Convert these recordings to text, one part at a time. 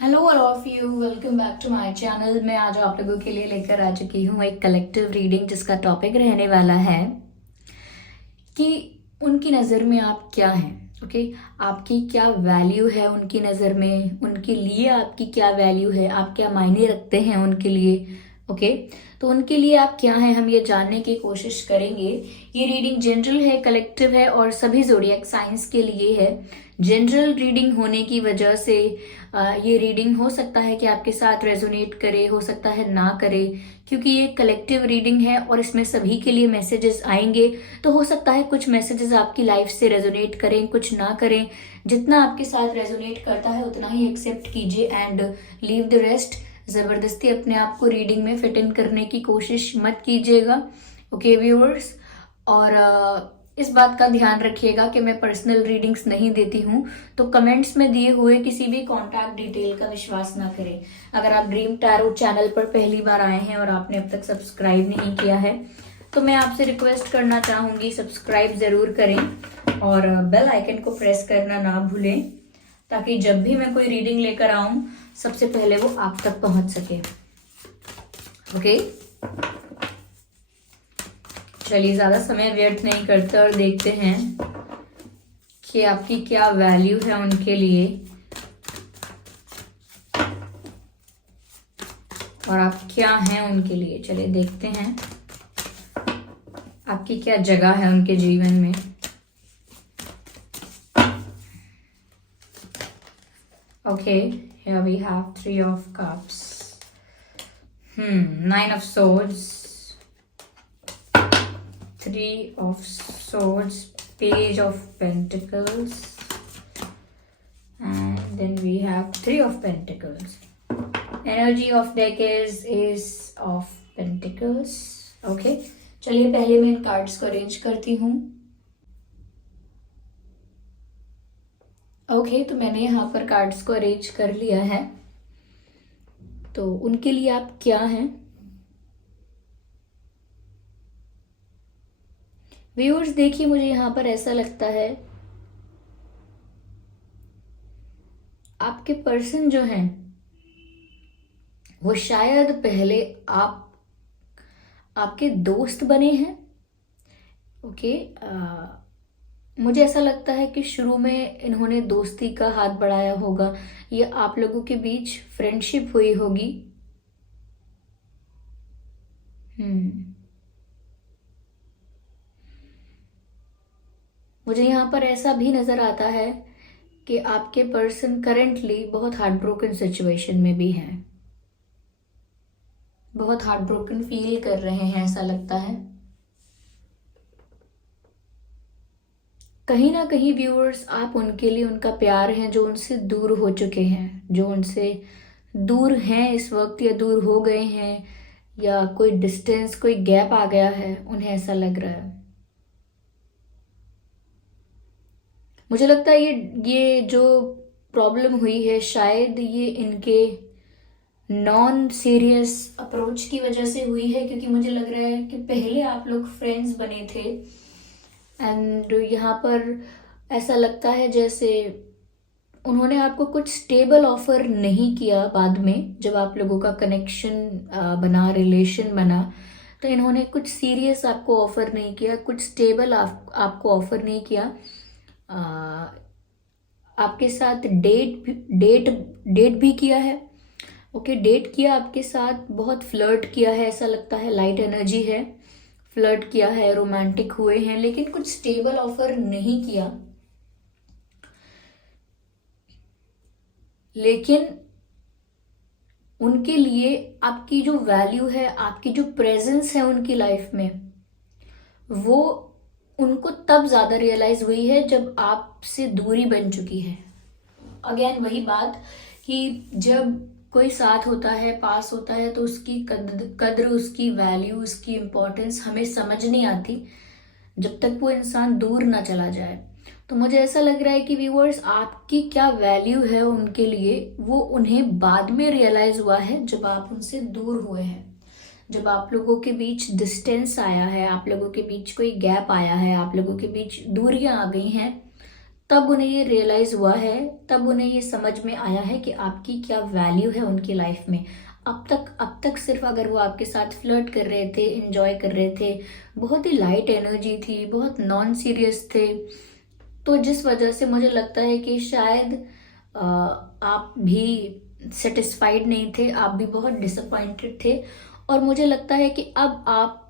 Hello all of you, welcome back to my channel. मैं आज आप लोगों के लिए लेकर आ चुकी हूँ एक कलेक्टिव रीडिंग जिसका टॉपिक रहने वाला है कि उनकी नज़र में आप क्या हैं। ओके, आपकी क्या वैल्यू है उनकी नज़र में, उनके लिए आपकी क्या वैल्यू है, आप क्या मायने रखते हैं उनके लिए। ओके, तो उनके लिए आप क्या हैं, हम ये जानने की कोशिश करेंगे। ये रीडिंग जनरल है, कलेक्टिव है और सभी ज़ोडिएक साइंस के लिए है। जनरल रीडिंग होने की वजह से ये रीडिंग हो सकता है कि आपके साथ रेजोनेट करे, हो सकता है ना करे, क्योंकि ये कलेक्टिव रीडिंग है और इसमें सभी के लिए मैसेजेस आएंगे। तो हो सकता है कुछ मैसेजेस आपकी लाइफ से रेजोनेट करें, कुछ ना करें। जितना आपके साथ रेजोनेट करता है उतना ही एक्सेप्ट कीजिए एंड लीव द रेस्ट। ज़बरदस्ती अपने आप को रीडिंग में फिट इन करने की कोशिश मत कीजिएगा। ओके व्यूअर्स, और इस बात का ध्यान रखिएगा कि मैं पर्सनल रीडिंग्स नहीं देती हूँ, तो कमेंट्स में दिए हुए किसी भी कॉन्टैक्ट डिटेल का विश्वास ना करें। अगर आप ड्रीम टैरो चैनल पर पहली बार आए हैं और आपने अब तक सब्सक्राइब नहीं किया है तो मैं आपसे रिक्वेस्ट करना चाहूँगी, सब्सक्राइब ज़रूर करें और बेल आइकन को प्रेस करना ना भूलें, ताकि जब भी मैं कोई रीडिंग लेकर आऊँ सबसे पहले वो आप तक पहुँच सके। ओके, चलिए ज़्यादा समय व्यर्थ नहीं करते और देखते हैं कि आपकी क्या वैल्यू है उनके लिए और आप क्या हैं उनके लिए। चलिए देखते हैं आपकी क्या जगह है उनके जीवन में। Okay, here we have 3 of cups, 9 of swords, 3 of swords, page of pentacles, and then we have 3 of pentacles. Energy of deck is ace of pentacles. Okay, चलिए पहले मैं इन कार्ड्स को अरेंज करती हूँ। ओके, तो मैंने यहाँ पर कार्ड्स को अरेंज कर लिया है। तो उनके लिए आप क्या हैं व्यूअर्स? देखिए, मुझे यहाँ पर ऐसा लगता है आपके पर्सन जो हैं वो शायद पहले आपके दोस्त बने हैं। ओके, मुझे ऐसा लगता है कि शुरू में इन्होंने दोस्ती का हाथ बढ़ाया होगा या आप लोगों के बीच फ्रेंडशिप हुई होगी। मुझे यहाँ पर ऐसा भी नजर आता है कि आपके पर्सन करेंटली बहुत हार्ट ब्रोकन सिचुएशन में भी हैं, बहुत हार्ट ब्रोकन फील कर रहे हैं, ऐसा लगता है। कहीं ना कहीं व्यूअर्स, आप उनके लिए उनका प्यार है जो उनसे दूर हो चुके हैं, जो उनसे दूर हैं इस वक्त या दूर हो गए हैं, या कोई डिस्टेंस, कोई गैप आ गया है, उन्हें ऐसा लग रहा है। मुझे लगता है ये जो प्रॉब्लम हुई है शायद ये इनके नॉन सीरियस अप्रोच की वजह से हुई है, क्योंकि मुझे लग रहा है कि पहले आप लोग फ्रेंड्स बने थे एंड यहाँ पर ऐसा लगता है जैसे उन्होंने आपको कुछ स्टेबल ऑफर नहीं किया। बाद में जब आप लोगों का कनेक्शन बना, रिलेशन बना, तो इन्होंने कुछ सीरियस आपको ऑफर नहीं किया, कुछ स्टेबल आपको ऑफर नहीं किया। आपके साथ डेट भी किया है। ओके, डेट किया आपके साथ, बहुत फ्लर्ट किया है, ऐसा लगता है लाइट एनर्जी है, फ्लर्ट किया है, रोमांटिक हुए हैं, लेकिन कुछ स्टेबल ऑफर नहीं किया। लेकिन उनके लिए आपकी जो वैल्यू है, आपकी जो प्रेजेंस है उनकी लाइफ में, वो उनको तब ज्यादा रियलाइज हुई है जब आपसे दूरी बन चुकी है। अगेन वही बात कि जब कोई साथ होता है, पास होता है, तो उसकी कद्र, उसकी वैल्यू, उसकी इम्पोर्टेंस हमें समझ नहीं आती जब तक वो इंसान दूर ना चला जाए। तो मुझे ऐसा लग रहा है कि व्यूअर्स, आपकी क्या वैल्यू है उनके लिए वो उन्हें बाद में रियलाइज हुआ है जब आप उनसे दूर हुए हैं, जब आप लोगों के बीच डिस्टेंस आया है, आप लोगों के बीच कोई गैप आया है, आप लोगों के बीच दूरियां आ गई हैं, तब उन्हें ये रियलाइज हुआ है, तब उन्हें ये समझ में आया है कि आपकी क्या वैल्यू है उनकी लाइफ में। अब तक सिर्फ अगर वो आपके साथ फ्लर्ट कर रहे थे, इंजॉय कर रहे थे, बहुत ही लाइट एनर्जी थी, बहुत नॉन सीरियस थे, तो जिस वजह से मुझे लगता है कि शायद आप भी सेटिस्फाइड नहीं थे, आप भी बहुत डिसअपॉइंटेड थे। और मुझे लगता है कि अब आप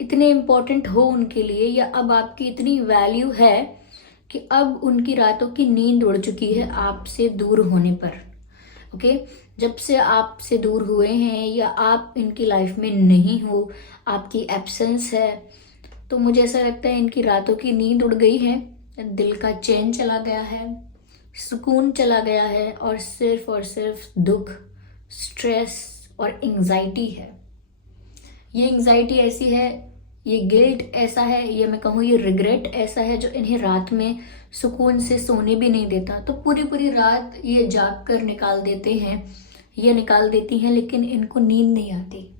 इतने इम्पोर्टेंट हो उनके लिए, या अब आपकी इतनी वैल्यू है कि अब उनकी रातों की नींद उड़ चुकी है आपसे दूर होने पर। ओके, जब से आपसे दूर हुए हैं या आप इनकी लाइफ में नहीं हो, आपकी एब्सेंस है, तो मुझे ऐसा लगता है इनकी रातों की नींद उड़ गई है, दिल का चैन चला गया है, सुकून चला गया है, और सिर्फ दुख, स्ट्रेस और एंजाइटी है। ये एंजाइटी ऐसी है, ये गिल्ट ऐसा है, ये मैं कहूँ ये रिग्रेट ऐसा है जो इन्हें रात में सुकून से सोने भी नहीं देता। तो पूरी पूरी रात ये जाग कर निकाल देते हैं, ये निकाल देती हैं, लेकिन इनको नींद नहीं आती।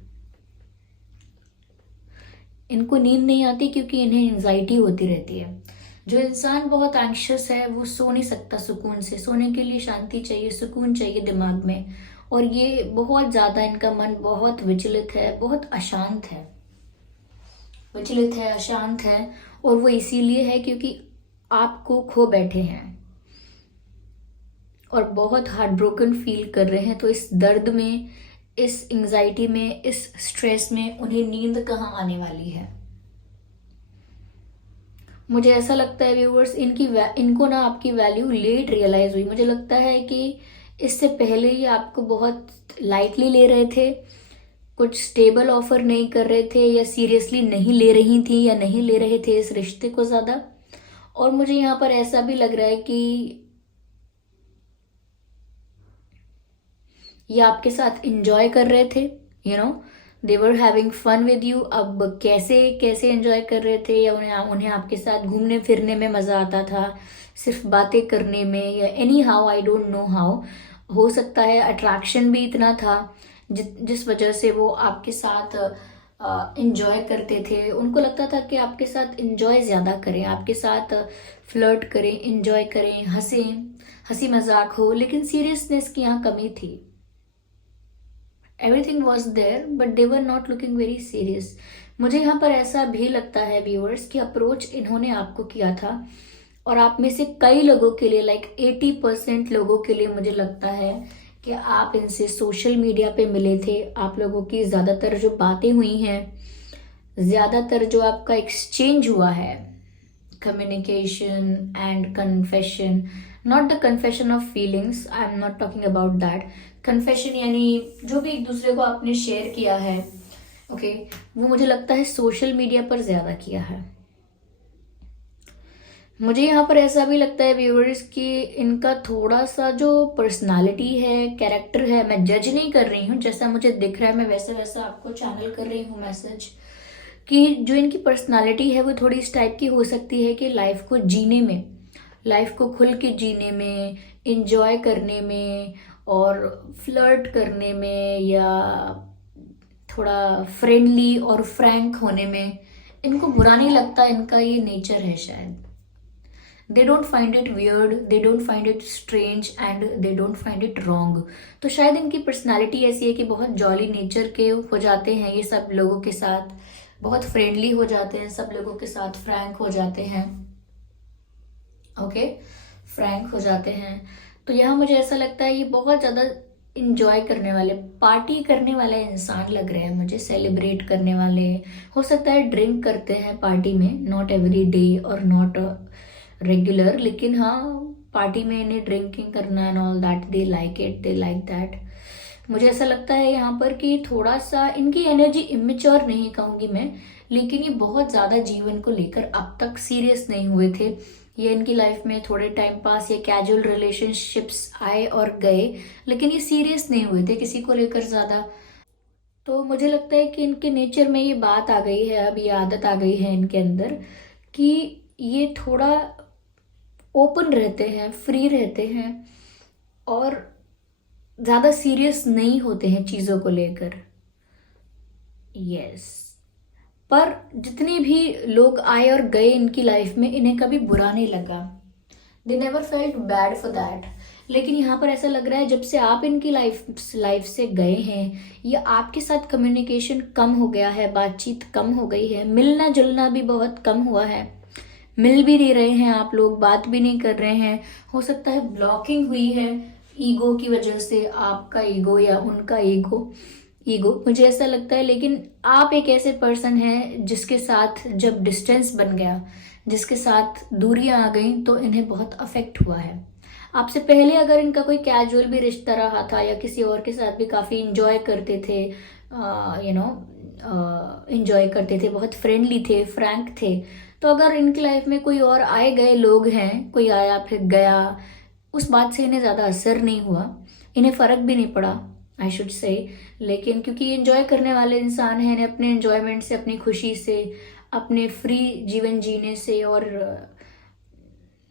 इनको नींद नहीं आती क्योंकि इन्हें एंजाइटी होती रहती है। जो इंसान बहुत एंग्शियस है वो सो नहीं सकता सुकून से। सोने के लिए शांति चाहिए, सुकून चाहिए दिमाग में, और ये बहुत ज़्यादा, इनका मन बहुत विचलित है, बहुत अशांत है, विचलित है, अशांत है। और वो इसीलिए है क्योंकि आपको खो बैठे हैं और बहुत हार्ट ब्रोकन फील कर रहे हैं। तो इस दर्द में, इस एंजाइटी में, इस स्ट्रेस में उन्हें नींद कहाँ आने वाली है। मुझे ऐसा लगता है व्यूवर्स, इनको ना आपकी वैल्यू लेट रियलाइज हुई। मुझे लगता है कि इससे पहले ही आपको बहुत लाइटली ले रहे थे, कुछ स्टेबल ऑफर नहीं कर रहे थे, या सीरियसली नहीं ले रही थी या नहीं ले रहे थे इस रिश्ते को ज़्यादा। और मुझे यहाँ पर ऐसा भी लग रहा है कि ये आपके साथ इंजॉय कर रहे थे, they were having fun with you. अब कैसे कैसे एंजॉय कर रहे थे, या उन्हें आपके साथ घूमने फिरने में मज़ा आता था, सिर्फ बातें करने में, या any how, I don't know how. हो सकता है अट्रैक्शन भी इतना था जिस वजह से वो आपके साथ इंजॉय करते थे। उनको लगता था कि आपके साथ इंजॉय ज़्यादा करें, आपके साथ फ्लर्ट करें, इंजॉय करें, हंसी मजाक हो, लेकिन सीरियसनेस की यहाँ कमी थी। Everything was there but they were not looking very serious. मुझे यहाँ पर ऐसा भी लगता है व्यूअर्स कि अप्रोच इन्होंने आपको किया था, और आप में से कई लोगों के लिए, लाइक 80% लोगों के लिए मुझे लगता है कि आप इनसे सोशल मीडिया पे मिले थे। आप लोगों की ज़्यादातर जो बातें हुई हैं, ज़्यादातर जो आपका एक्सचेंज हुआ है, communication and confession, not the confession of feelings, I am not talking about that. Confession यानी जो भी एक दूसरे को आपने शेयर किया है, ओके, वो मुझे लगता है सोशल मीडिया पर ज़्यादा किया है। मुझे यहाँ पर ऐसा भी लगता है व्यूअर्स कि इनका थोड़ा सा जो पर्सनालिटी है, कैरेक्टर है, मैं जज नहीं कर रही हूँ, जैसा मुझे दिख रहा है मैं वैसे वैसा आपको चैनल कर रही हूँ मैसेज, कि जो इनकी पर्सनालिटी है वो थोड़ी इस टाइप की हो सकती है कि लाइफ को जीने में, लाइफ को खुल के जीने में, इंजॉय करने में और फ्लर्ट करने में, या थोड़ा फ्रेंडली और फ्रैंक होने में इनको बुरा नहीं लगता। इनका ये नेचर है शायद। They don't find it weird, they don't find it strange and they don't find it wrong. तो शायद इनकी पर्सनालिटी ऐसी है कि बहुत जॉली नेचर के हो जाते हैं ये सब लोगों के साथ, बहुत फ्रेंडली हो जाते हैं सब लोगों के साथ, फ्रैंक हो जाते हैं, ओके, फ्रैंक हो जाते हैं। तो यहाँ मुझे ऐसा लगता है ये बहुत ज़्यादा इंजॉय करने वाले, पार्टी करने वाले इंसान लग रहे हैं मुझे, सेलिब्रेट करने वाले। हो सकता है ड्रिंक करते हैं पार्टी में, नॉट एवरी डे और नॉट रेगुलर, लेकिन हाँ पार्टी में इन्हें ड्रिंकिंग करना and all that, they like it, they like that. मुझे ऐसा लगता है यहाँ पर कि थोड़ा सा इनकी एनर्जी इमेच्योर नहीं कहूँगी मैं, लेकिन ये बहुत ज़्यादा जीवन को लेकर अब तक सीरियस नहीं हुए थे। ये इनकी लाइफ में थोड़े टाइम पास या कैजुअल रिलेशनशिप्स आए और गए, लेकिन ये सीरियस नहीं हुए थे किसी को लेकर ज़्यादा। तो मुझे लगता है कि इनके नेचर में ये बात आ गई है, अब ये आदत आ गई है इनके अंदर कि ये थोड़ा ओपन रहते हैं, फ्री रहते हैं, और ज़्यादा सीरियस नहीं होते हैं चीज़ों को लेकर। यस, पर जितने भी लोग आए और गए इनकी लाइफ में, इन्हें कभी बुरा नहीं लगा। They never felt bad for that. लेकिन यहाँ पर ऐसा लग रहा है जब से आप इनकी लाइफ से गए हैं, या आपके साथ कम्युनिकेशन कम हो गया है, बातचीत कम हो गई है, मिलना जुलना भी बहुत कम हुआ है, मिल भी नहीं रहे हैं आप लोग, बात भी नहीं कर रहे हैं। हो सकता है ब्लॉकिंग हुई है ईगो की वजह से, आपका ईगो या उनका ईगो मुझे ऐसा लगता है। लेकिन आप एक ऐसे पर्सन हैं जिसके साथ जब डिस्टेंस बन गया, जिसके साथ दूरियां आ गई, तो इन्हें बहुत अफेक्ट हुआ है। आपसे पहले अगर इनका कोई कैजुअल भी रिश्ता रहा था, या किसी और के साथ भी काफ़ी इंजॉय करते थे, इंजॉय करते थे, बहुत फ्रेंडली थे, फ्रैंक थे, तो अगर इनकी लाइफ में कोई और आए गए लोग हैं, कोई आया फिर गया, उस बात से इन्हें ज़्यादा असर नहीं हुआ, इन्हें फ़र्क भी नहीं पड़ा, आई शुड से। लेकिन क्योंकि ये इंजॉय करने वाले इंसान हैं, इन्हें अपने इंजॉयमेंट से, अपनी खुशी से, अपने फ्री जीवन जीने से और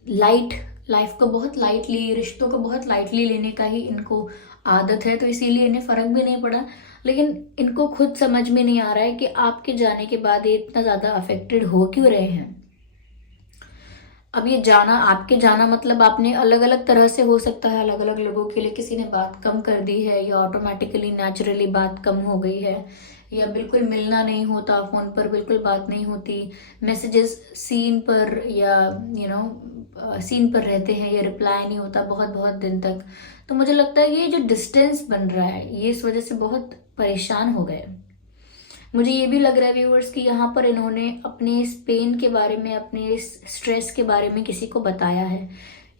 लाइफ को बहुत लाइटली, रिश्तों को बहुत लाइटली लेने का ही इनको आदत है, तो इसीलिए इन्हें फ़र्क भी नहीं पड़ा। लेकिन इनको खुद समझ में नहीं आ रहा है कि आपके जाने के बाद ये इतना ज़्यादा अफेक्टेड हो क्यों रहे हैं। अब ये जाना, आपके जाना मतलब आपने अलग अलग तरह से हो सकता है, अलग अलग लोगों के लिए किसी ने बात कम कर दी है, या ऑटोमेटिकली नेचुरली बात कम हो गई है, या बिल्कुल मिलना नहीं होता, फ़ोन पर बिल्कुल बात नहीं होती, मैसेजेस सीन पर या सीन पर रहते हैं, या रिप्लाई नहीं होता बहुत बहुत दिन तक। तो मुझे लगता है ये जो डिस्टेंस बन रहा है, ये इस वजह से बहुत परेशान हो गए। मुझे ये भी लग रहा है व्यूअर्स कि यहाँ पर इन्होंने अपने इस पेन के बारे में, अपने इस स्ट्रेस के बारे में किसी को बताया है,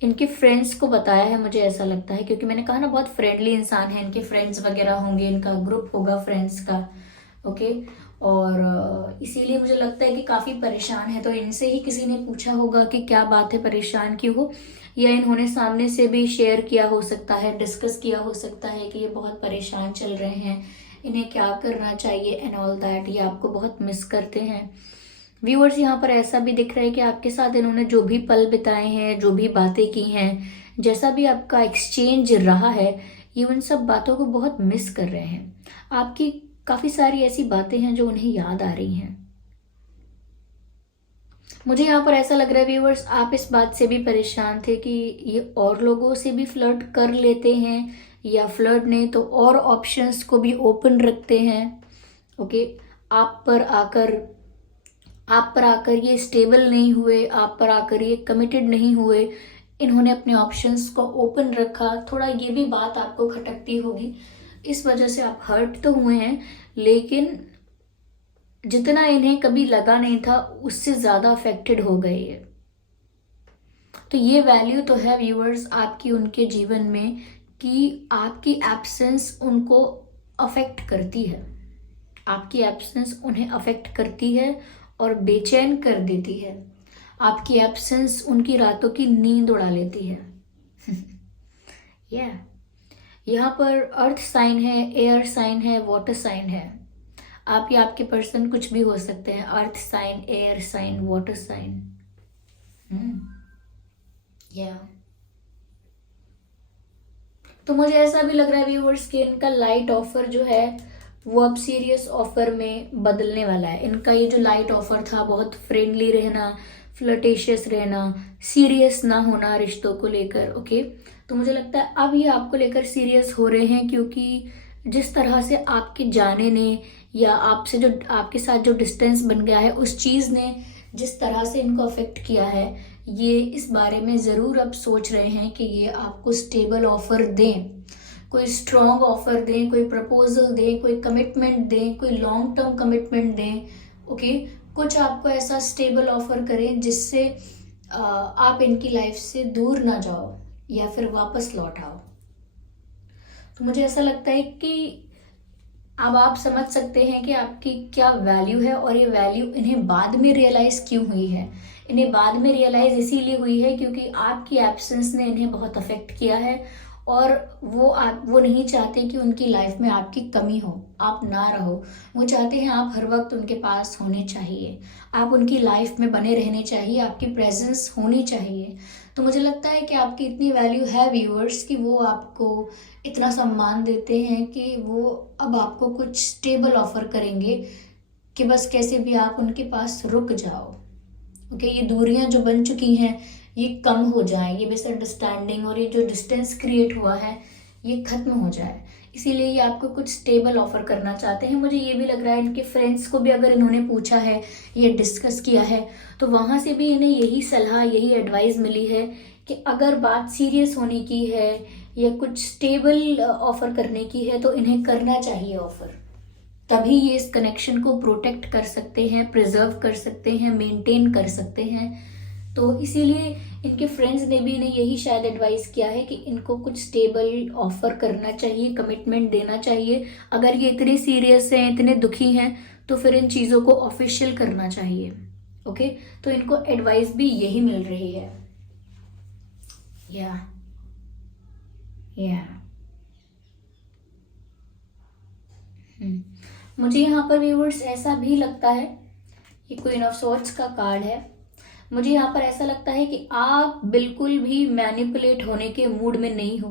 इनके फ्रेंड्स को बताया है, मुझे ऐसा लगता है। क्योंकि मैंने कहा ना, बहुत फ्रेंडली इंसान है, इनके फ्रेंड्स वगैरह होंगे, इनका ग्रुप होगा फ्रेंड्स का, ओके। और इसीलिए मुझे लगता है कि काफ़ी परेशान है, तो इनसे ही किसी ने पूछा होगा कि क्या बात है, परेशान क्यों हो, या इन्होंने सामने से भी शेयर किया हो सकता है, डिस्कस किया हो सकता है कि ये बहुत परेशान चल रहे हैं, इन्हें क्या करना चाहिए एंड ऑल दैट, ये आपको बहुत मिस करते हैं। व्यूअर्स, यहाँ पर ऐसा भी दिख रहा है कि आपके साथ इन्होंने जो भी पल बिताए हैं, जो भी बातें की हैं, जैसा भी आपका एक्सचेंज रहा है, ये उन सब बातों को बहुत मिस कर रहे हैं। आपकी काफ़ी सारी ऐसी बातें हैं जो उन्हें याद आ रही हैं। मुझे यहाँ पर ऐसा लग रहा है व्यूअर्स, आप इस बात से भी परेशान थे कि ये और लोगों से भी फ्लर्ट कर लेते हैं, या फ्लर्ट नहीं तो और ऑप्शंस को भी ओपन रखते हैं, ओके। आप पर आकर ये स्टेबल नहीं हुए, आप पर आकर ये कमिटेड नहीं हुए, इन्होंने अपने ऑप्शंस को ओपन रखा। थोड़ा ये भी बात आपको खटकती होगी, इस वजह से आप हर्ट तो हुए हैं, लेकिन जितना इन्हें कभी लगा नहीं था उससे ज़्यादा अफेक्टेड हो गए ये। तो ये वैल्यू तो है व्यूअर्स आपकी उनके जीवन में, कि आपकी एब्सेंस उनको अफेक्ट करती है, आपकी एब्सेंस उन्हें अफेक्ट करती है और बेचैन कर देती है। आपकी एब्सेंस उनकी रातों की नींद उड़ा लेती है। यहाँ पर अर्थ साइन है, एयर साइन है, वाटर साइन है। आप या आपके पर्सन कुछ भी हो सकते हैं, earth sign, air sign, water sign. तो मुझे ऐसा भी लग रहा है व्यूअर्स कि इनका लाइट ऑफर जो है वो अब सीरियस ऑफर में बदलने वाला है। इनका ये जो लाइट ऑफर था, बहुत फ्रेंडली रहना, फ्लर्टेशियस रहना, सीरियस ना होना रिश्तों को लेकर, ओके, तो मुझे लगता है अब ये आपको लेकर सीरियस हो रहे हैं। क्योंकि जिस तरह से आपके जाने ने, या आपसे जो आपके साथ जो डिस्टेंस बन गया है, उस चीज़ ने जिस तरह से इनको अफेक्ट किया है, ये इस बारे में ज़रूर अब सोच रहे हैं कि ये आपको स्टेबल ऑफर दें, कोई स्ट्रॉन्ग ऑफर दें, कोई प्रपोजल दें, कोई कमिटमेंट दें, कोई लॉन्ग टर्म कमिटमेंट दें, ओके। कुछ आपको ऐसा स्टेबल ऑफर करें जिससे आप इनकी लाइफ से दूर ना जाओ या फिर वापस लौट आओ। तो मुझे ऐसा लगता है कि अब आप समझ सकते हैं कि आपकी क्या वैल्यू है, और ये वैल्यू इन्हें बाद में रियलाइज़ क्यों हुई है। इन्हें बाद में रियलाइज़ इसीलिए हुई है क्योंकि आपकी एब्सेंस ने इन्हें बहुत अफेक्ट किया है, और वो नहीं चाहते कि उनकी लाइफ में आपकी कमी हो, आप ना रहो। वो चाहते हैं आप हर वक्त उनके पास होने चाहिए, आप उनकी लाइफ में बने रहने चाहिए, आपकी प्रेजेंस होनी चाहिए। तो मुझे लगता है कि आपकी इतनी वैल्यू है व्यूअर्स कि वो आपको इतना सम्मान देते हैं कि वो अब आपको कुछ स्टेबल ऑफर करेंगे कि बस कैसे भी आप उनके पास रुक जाओ, ओके। ये दूरियां जो बन चुकी हैं, ये कम हो जाए, ये मिसअंडरस्टैंडिंग और ये जो डिस्टेंस क्रिएट हुआ है ये खत्म हो जाए। इसीलिए ये आपको कुछ स्टेबल ऑफर करना चाहते हैं। मुझे ये भी लग रहा है इनके फ्रेंड्स को भी अगर इन्होंने पूछा है, ये डिस्कस किया है, तो वहां से भी इन्हें यही सलाह, यही एडवाइस मिली है कि अगर बात सीरियस होने की है या कुछ स्टेबल ऑफर करने की है तो इन्हें करना चाहिए ऑफर। तभी ये इस कनेक्शन को प्रोटेक्ट कर सकते हैं, प्रिजर्व कर सकते हैं, मेंटेन कर सकते हैं। तो इसीलिए इनके फ्रेंड्स ने भी इन्हें यही शायद एडवाइस किया है कि इनको कुछ स्टेबल ऑफर करना चाहिए, कमिटमेंट देना चाहिए। अगर ये इतने सीरियस हैं, इतने दुखी हैं, तो फिर इन चीज़ों को ऑफिशियल करना चाहिए। ओके, तो इनको एडवाइस भी यही मिल रही है। या मुझे यहाँ पर व्यूवर्स ऐसा भी लगता है, ये क्वीन ऑफ सॉर्ड्स का कार्ड है। मुझे यहाँ पर ऐसा लगता है कि आप बिल्कुल भी मैनिपुलेट होने के मूड में नहीं हो,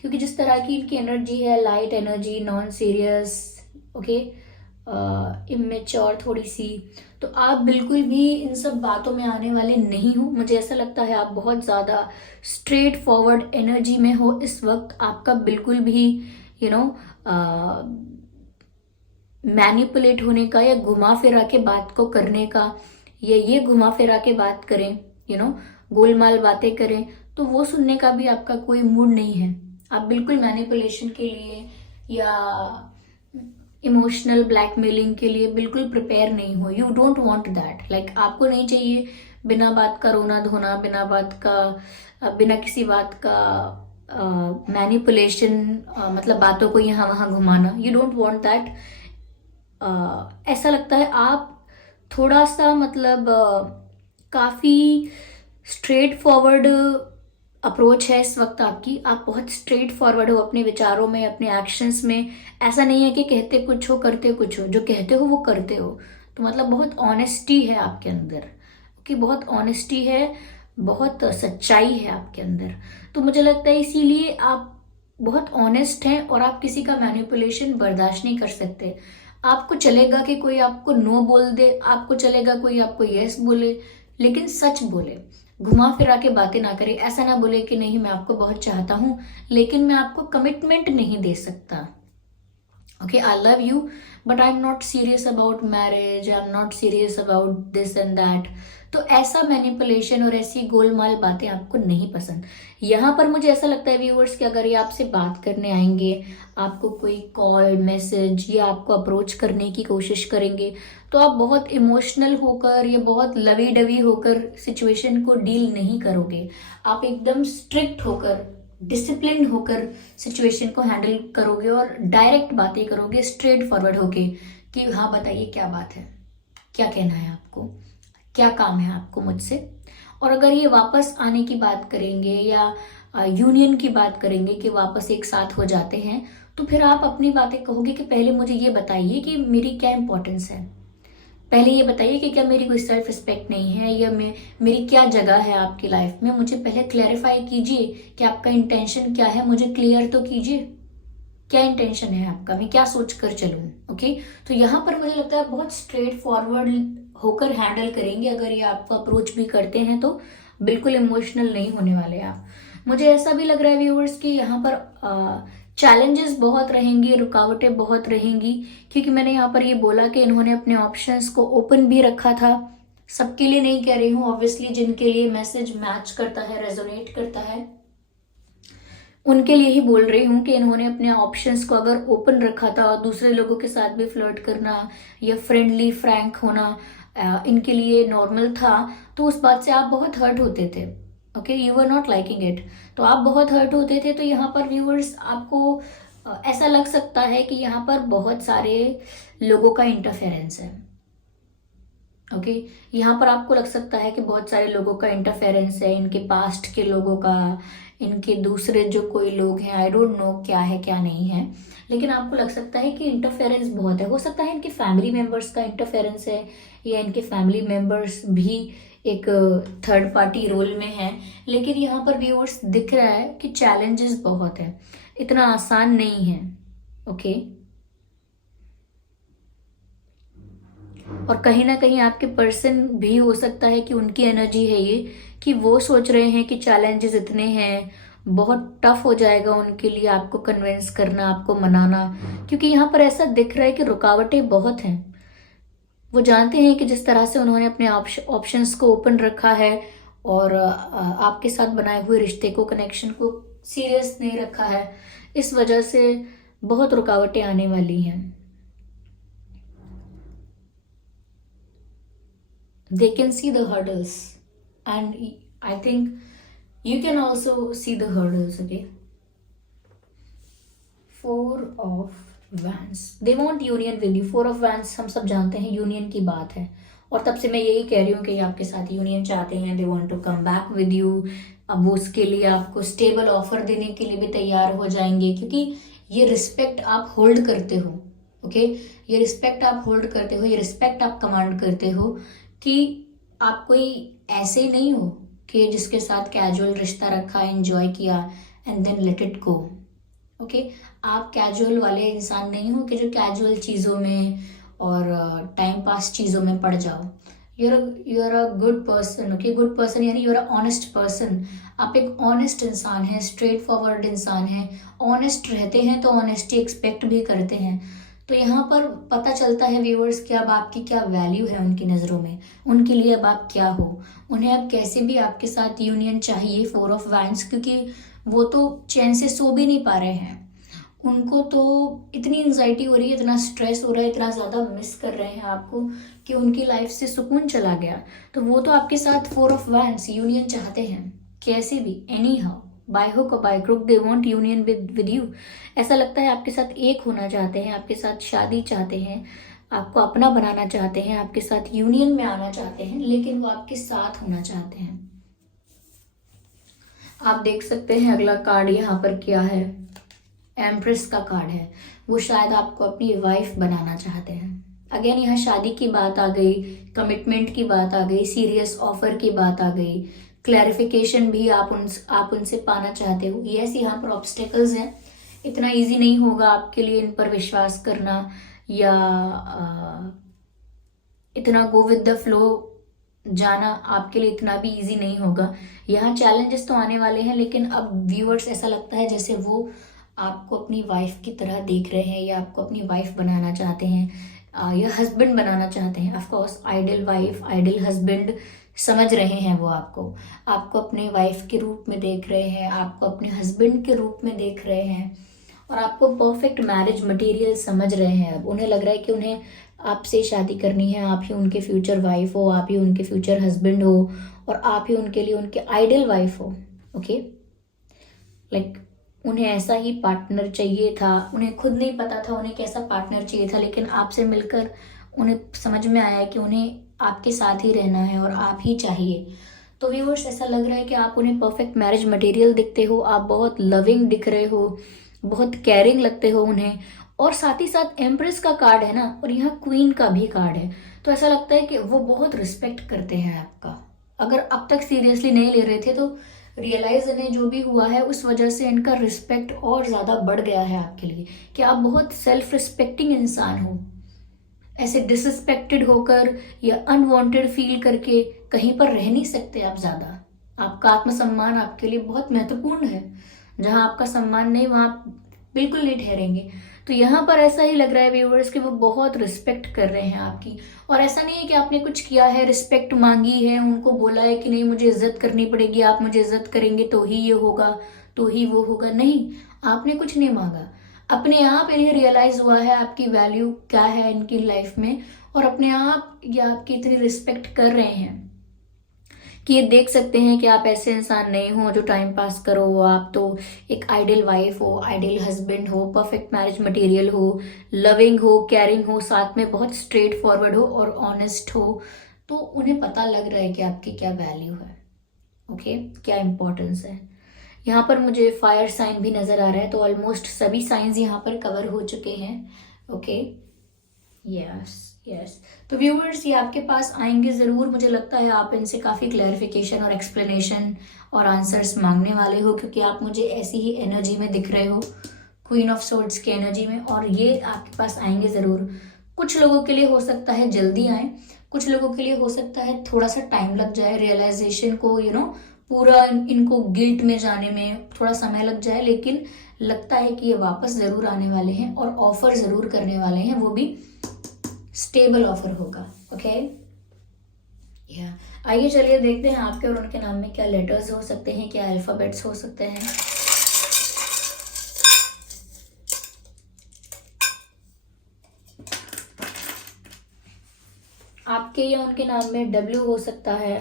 क्योंकि जिस तरह की इनकी एनर्जी है, light energy, non serious, okay, immature थोड़ी सी, तो आप बिल्कुल भी इन सब बातों में आने वाले नहीं हो। मुझे ऐसा लगता है आप बहुत ज़्यादा स्ट्रेट फॉरवर्ड एनर्जी में हो इस वक्त। आपका बिल्कुल भी मैनिपुलेट होने का या घुमा फिरा के बात को करने का, या ये घुमा फिरा के बात करें, गोलमाल बातें करें, तो वो सुनने का भी आपका कोई मूड नहीं है। आप बिल्कुल मैनिपुलेशन के लिए या इमोशनल ब्लैकमेलिंग के लिए बिल्कुल प्रिपेयर नहीं हो। You don't want that. Like आपको नहीं चाहिए बिना बात का रोना धोना, बिना किसी बात का मैनिपुलेशन, मतलब बातों को यहाँ वहाँ घुमाना। You don't want that. ऐसा लगता है आप थोड़ा सा काफ़ी स्ट्रेट फॉरवर्ड अप्रोच है इस वक्त आपकी। आप बहुत स्ट्रेट फॉरवर्ड हो अपने विचारों में, अपने एक्शंस में। ऐसा नहीं है कि कहते कुछ हो करते कुछ हो, जो कहते हो वो करते हो। तो बहुत ऑनेस्टी है आपके अंदर, कि बहुत ऑनेस्टी है, बहुत सच्चाई है आपके अंदर। तो मुझे लगता है इसीलिए आप बहुत ऑनेस्ट हैं और आप किसी का मैनिपुलेशन बर्दाश्त नहीं कर सकते। आपको चलेगा कि कोई आपको नो बोल दे, आपको चलेगा कोई आपको यस बोले, लेकिन सच बोले, घुमा फिरा के बातें ना करे। ऐसा ना बोले कि नहीं मैं आपको बहुत चाहता हूं लेकिन मैं आपको कमिटमेंट नहीं दे सकता। Okay, I love you but I am not serious about marriage, I am not serious about this and that. तो ऐसा मैनिपुलेशन और ऐसी गोलमाल बातें आपको नहीं पसंद। यहाँ पर मुझे ऐसा लगता है व्यूअर्स कि अगर ये आपसे बात करने आएंगे, आपको कोई कॉल, मैसेज या आपको अप्रोच करने की कोशिश करेंगे, तो आप बहुत इमोशनल होकर या बहुत लवी डवी होकर सिचुएशन को डील नहीं करोगे। आप एकदम स्ट्रिक्ट होकर, डिसिप्लिन होकर सिचुएशन को हैंडल करोगे और डायरेक्ट बातें करोगे, स्ट्रेट फॉरवर्ड होके कि हाँ बताइए क्या बात है, क्या कहना है आपको, क्या काम है आपको मुझसे। और अगर ये वापस आने की बात करेंगे या यूनियन की बात करेंगे कि वापस एक साथ हो जाते हैं, तो फिर आप अपनी बातें कहोगे कि पहले मुझे ये बताइए कि मेरी क्या इंपॉर्टेंस है, पहले ये बताइए कि क्या मेरी कोई सेल्फ रिस्पेक्ट नहीं है या मेरी क्या जगह है आपकी लाइफ में। मुझे पहले क्लैरिफाई कीजिए कि आपका इंटेंशन क्या है, मुझे क्लियर तो कीजिए क्या इंटेंशन है आपका, मैं क्या सोच कर चलूँ। ओके, तो यहाँ पर मुझे लगता है बहुत स्ट्रेट फॉरवर्ड होकर हैंडल करेंगे। अगर ये आपको अप्रोच भी करते हैं तो बिल्कुल इमोशनल नहीं होने वाले आप। मुझे ऐसा भी लग रहा है व्यूअर्स कि यहाँ पर चैलेंजेस बहुत रहेंगी, रुकावटें बहुत रहेंगी, क्योंकि मैंने यहाँ पर ये बोला कि इन्होंने अपने ऑप्शंस को ओपन भी रखा था। सबके लिए नहीं कह रही हूँ ऑब्वियसली, जिनके लिए मैसेज मैच करता है, रेजोनेट करता है, उनके लिए ही बोल रही हूँ कि इन्होंने अपने ऑप्शंस को अगर ओपन रखा था, दूसरे लोगों के साथ भी फ्लर्ट करना या फ्रेंडली फ्रैंक होना इनके लिए नॉर्मल था, तो उस बात से आप बहुत हर्ट होते थे। Okay, you were not liking it, तो आप बहुत हर्ट होते थे। तो यहाँ पर व्यूअर्स आपको ऐसा लग सकता है कि यहाँ पर बहुत सारे लोगों का इंटरफेरेंस है। ओके, यहाँ पर आपको लग सकता है कि बहुत सारे लोगों का इंटरफेरेंस है, इनके पास्ट के लोगों का, इनके दूसरे जो कोई लोग हैं, आई डोंट नो क्या है क्या नहीं है, लेकिन आपको लग सकता है कि इंटरफेरेंस बहुत है। हो सकता है इनके फैमिली मेंबर्स का इंटरफेरेंस है या इनके फैमिली मेंबर्स भी एक थर्ड पार्टी रोल में है। लेकिन यहाँ पर व्यूअर्स दिख रहा है कि चैलेंजेस बहुत है, इतना आसान नहीं है। ओके, और कहीं ना कहीं आपके पर्सन भी हो सकता है कि उनकी एनर्जी है ये कि वो सोच रहे हैं कि चैलेंजेस इतने हैं, बहुत टफ हो जाएगा उनके लिए आपको कन्विंस करना, आपको मनाना, क्योंकि यहाँ पर ऐसा दिख रहा है कि रुकावटें बहुत हैं। वो जानते हैं कि जिस तरह से उन्होंने अपने ऑप्शंस को ओपन रखा है और आपके साथ बनाए हुए रिश्ते को, कनेक्शन को सीरियस नहीं रखा है, इस वजह से बहुत रुकावटें आने वाली हैं। They can see the hurdles, and I think you can also see the hurdles. Okay. Four of Wands. They want union with you. Four of Wands हम सब जानते हैं यूनियन की बात है, और तब से मैं यही कह रही हूँ कि ये आपके साथ यूनियन चाहते हैं। They want to come back with you. अब वो उसके लिए आपको स्टेबल ऑफर देने के लिए भी तैयार हो जाएंगे, क्योंकि ये रिस्पेक्ट आप होल्ड करते हो। ओके, ये रिस्पेक्ट आप होल्ड करते हो, ये रिस्पेक्ट आप कमांड करते हो कि आप कोई ऐसे नहीं हो कि जिसके साथ कैजुअल रिश्ता रखा, एंजॉय किया and then let it go. Okay, आप कैजुअल वाले इंसान नहीं हो कि जो कैजुअल चीज़ों में और टाइम पास चीज़ों में पड़ जाओ। You are a good person. Okay, good person यानी you are a honest person. आप एक ऑनेस्ट इंसान हैं, स्ट्रेट फॉरवर्ड इंसान हैं, ऑनेस्ट रहते हैं तो ऑनेस्टी एक्सपेक्ट भी करते हैं। तो यहाँ पर पता चलता है व्यूअर्स कि अब आपकी क्या वैल्यू है उनकी नज़रों में, उनके लिए अब आप क्या हो। उन्हें अब कैसे भी आपके साथ यूनियन चाहिए, फोर ऑफ वैंड्स, क्योंकि वो तो चैन से सो भी नहीं पा रहे हैं। उनको तो इतनी एंजाइटी हो रही है, इतना स्ट्रेस हो रहा है, इतना ज़्यादा मिस कर रहे हैं आपको कि उनकी लाइफ से सुकून चला गया। तो वो तो आपके साथ फोर ऑफ वैंड्स यूनियन चाहते हैं, कैसे भी, एनी हाउ, बाय हुक और by crook, they want union with you. ऐसा लगता है आपके साथ एक होना चाहते हैं, आपके साथ शादी चाहते हैं, आपको अपना बनाना चाहते हैं, आपके साथ यूनियन में आना चाहते हैं, लेकिन वो आपके साथ होना चाहते हैं। आप देख सकते हैं अगला कार्ड यहाँ पर क्या है, एम्प्रेस का कार्ड है। वो शायद आपको अपनी वाइफ बनाना चाहते हैं। अगेन यहाँ शादी की बात आ गई, कमिटमेंट की बात आ गई, सीरियस ऑफर की बात आ गई, क्लैरिफिकेशन भी आप उनसे पाना चाहते हो। यस, यहाँ पर ऑब्स्टेकल्स हैं, इतना इजी नहीं होगा आपके लिए इन पर विश्वास करना या इतना गो विद द फ्लो जाना आपके लिए इतना भी इजी नहीं होगा। यहाँ चैलेंजेस तो आने वाले हैं, लेकिन अब व्यूअर्स ऐसा लगता है जैसे वो आपको अपनी वाइफ की तरह देख रहे हैं या आपको अपनी वाइफ बनाना चाहते हैं या हस्बैंड बनाना चाहते हैं। Of course ideal wife, ideal husband समझ रहे हैं वो आपको अपने वाइफ के रूप में देख रहे हैं, आपको अपने हस्बैंड के रूप में देख रहे हैं, और आपको परफेक्ट मैरिज मटेरियल समझ रहे हैं। अब उन्हें लग रहा है कि उन्हें आपसे शादी करनी है, आप ही उनके फ्यूचर वाइफ हो, आप ही उनके फ्यूचर हस्बैंड हो, और आप ही उनके लिए उनके आइडियल वाइफ हो। ओके, लाइक उन्हें ऐसा ही पार्टनर चाहिए था। उन्हें खुद नहीं पता था उन्हें कैसा पार्टनर चाहिए था, लेकिन आपसे मिलकर उन्हें समझ में आया कि उन्हें आपके साथ ही रहना है और आप ही चाहिए। तो व्यूअर्स ऐसा लग रहा है कि आप उन्हें परफेक्ट मैरिज मटेरियल दिखते हो, आप बहुत लविंग दिख रहे हो, बहुत केयरिंग लगते हो उन्हें, और साथ ही साथ एम्प्रेस का कार्ड है ना, और यहाँ क्वीन का भी कार्ड है। तो ऐसा लगता है कि वो बहुत रिस्पेक्ट करते हैं आपका। अगर अब तक सीरियसली नहीं ले रहे थे तो रियलाइज इन्हें जो भी हुआ है उस वजह से इनका रिस्पेक्ट और ज़्यादा बढ़ गया है आपके लिए, कि आप बहुत सेल्फ रिस्पेक्टिंग इंसान हो। ऐसे डिसरिस्पेक्टेड होकर या अनवांटेड फील करके कहीं पर रह नहीं सकते आप ज़्यादा। आपका आत्मसम्मान आपके लिए बहुत महत्वपूर्ण है। जहाँ आपका सम्मान नहीं वहाँ आप बिल्कुल नहीं ठहरेंगे। तो यहाँ पर ऐसा ही लग रहा है व्यूअर्स कि वो बहुत रिस्पेक्ट कर रहे हैं आपकी। और ऐसा नहीं है कि आपने कुछ किया है, रिस्पेक्ट मांगी है, उनको बोला है कि नहीं मुझे इज्जत करनी पड़ेगी, आप मुझे इज्जत करेंगे तो ही ये होगा, तो ही वो होगा। नहीं, आपने कुछ नहीं मांगा। अपने आप इन्हें रियलाइज हुआ है आपकी वैल्यू क्या है इनकी लाइफ में, और अपने आप ये आपकी इतनी रिस्पेक्ट कर रहे हैं कि ये देख सकते हैं कि आप ऐसे इंसान नहीं हो जो टाइम पास करो। आप तो एक आइडियल वाइफ हो, आइडियल हस्बैंड हो, परफेक्ट मैरिज मटेरियल हो, लविंग हो, केयरिंग हो, साथ में बहुत स्ट्रेट फॉरवर्ड हो और ऑनेस्ट हो। तो उन्हें पता लग रहा है कि आपकी क्या वैल्यू है, ओके, क्या इंपॉर्टेंस है। यहाँ पर मुझे फायर साइन भी नजर आ रहा है, तो ऑलमोस्ट सभी साइंस यहाँ पर कवर हो चुके हैं। Okay, yes yes. तो व्यूअर्स ये आपके पास आएंगे ज़रूर। मुझे लगता है आप इनसे काफ़ी क्लैरिफिकेशन और एक्सप्लेनेशन और आंसर्स मांगने वाले हो, क्योंकि आप मुझे ऐसी ही एनर्जी में दिख रहे हो, क्वीन ऑफ सोर्ड्स की एनर्जी में, और ये आपके पास आएंगे ज़रूर। कुछ लोगों के लिए हो सकता है जल्दी आए, कुछ लोगों के लिए हो सकता है थोड़ा सा टाइम लग जाए रियलाइजेशन को, पूरा इनको गिल्ट में जाने में थोड़ा समय लग जाए, लेकिन लगता है कि ये वापस जरूर आने वाले हैं और ऑफर जरूर करने वाले हैं, वो भी स्टेबल ऑफर होगा। ओके, या आइए चलिए देखते हैं आपके और उनके नाम में क्या लेटर्स हो सकते हैं, क्या अल्फाबेट्स हो सकते हैं। आपके या उनके नाम में W हो सकता है,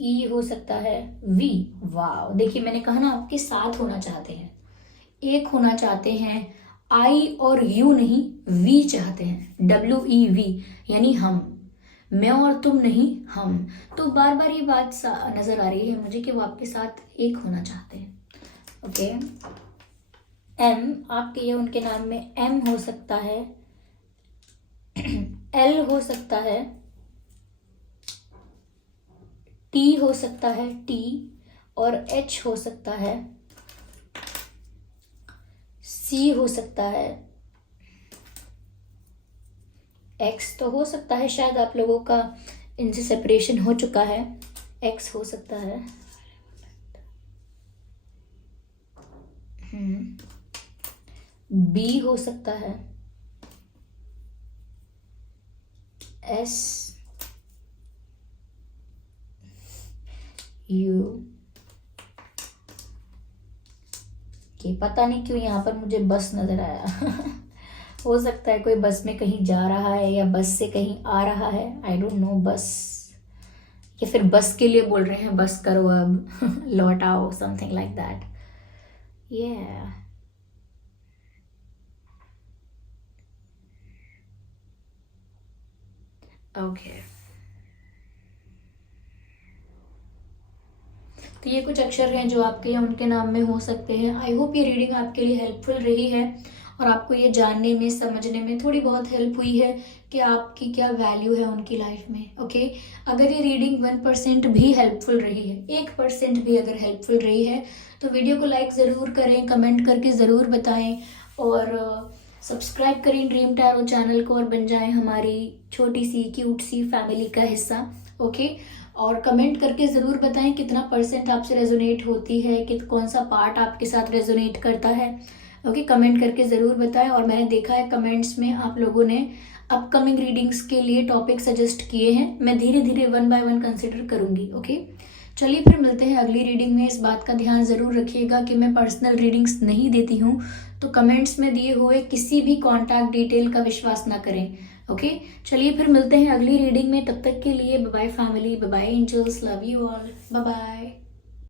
E हो सकता है, V। वाह, देखिए मैंने कहा ना आपके साथ होना चाहते हैं, एक होना चाहते हैं, I और U नहीं V चाहते हैं, WEV यानी हम, मैं और तुम नहीं हम। तो बार बार ये बात नजर आ रही है मुझे कि वो आपके साथ एक होना चाहते हैं। ओके, M, आपके या उनके नाम में M हो सकता है, L हो सकता है, T हो सकता है, T और H हो सकता है, C हो सकता है, X तो हो सकता है, शायद आप लोगों का इनसे सेपरेशन हो चुका है, X हो सकता है, B हो सकता है, S, U। कि पता नहीं क्यों यहाँ पर मुझे बस नजर आया हो सकता है कोई बस में कहीं जा रहा है या बस से कहीं आ रहा है, आई डोंट नो, बस या फिर बस के लिए बोल रहे हैं बस करो अब लौट आओ, something like that. Yeah. Okay. तो ये कुछ अक्षर हैं जो आपके या उनके नाम में हो सकते हैं। आई होप ये रीडिंग आपके लिए हेल्पफुल रही है और आपको ये जानने में समझने में थोड़ी बहुत हेल्प हुई है कि आपकी क्या वैल्यू है उनकी लाइफ में। ओके, अगर ये रीडिंग 1% भी हेल्पफुल रही है, 1% भी अगर हेल्पफुल रही है, तो वीडियो को लाइक ज़रूर करें, कमेंट करके ज़रूर बताएं और सब्सक्राइब करें ड्रीम टैरो चैनल को और बन जाएं हमारी छोटी सी क्यूट सी फैमिली का हिस्सा। ओके, और कमेंट करके ज़रूर बताएं कितना % आपसे रेजोनेट होती है, कि कौन सा पार्ट आपके साथ रेजोनेट करता है। ओके, कमेंट करके ज़रूर बताएं। और मैंने देखा है कमेंट्स में आप लोगों ने अपकमिंग रीडिंग्स के लिए टॉपिक सजेस्ट किए हैं, मैं धीरे धीरे 1 बाय 1 कंसिडर करूँगी। ओके, चलिए फिर मिलते हैं अगली रीडिंग में। इस बात का ध्यान ज़रूर रखिएगा कि मैं पर्सनल रीडिंग्स नहीं देती हूँ, तो कमेंट्स में दिए हुए किसी भी कॉन्टैक्ट डिटेल का विश्वास ना करें। ओके, चलिए फिर मिलते हैं अगली रीडिंग में। तब तक के लिए bye bye family, bye bye angels, love you all, bye bye.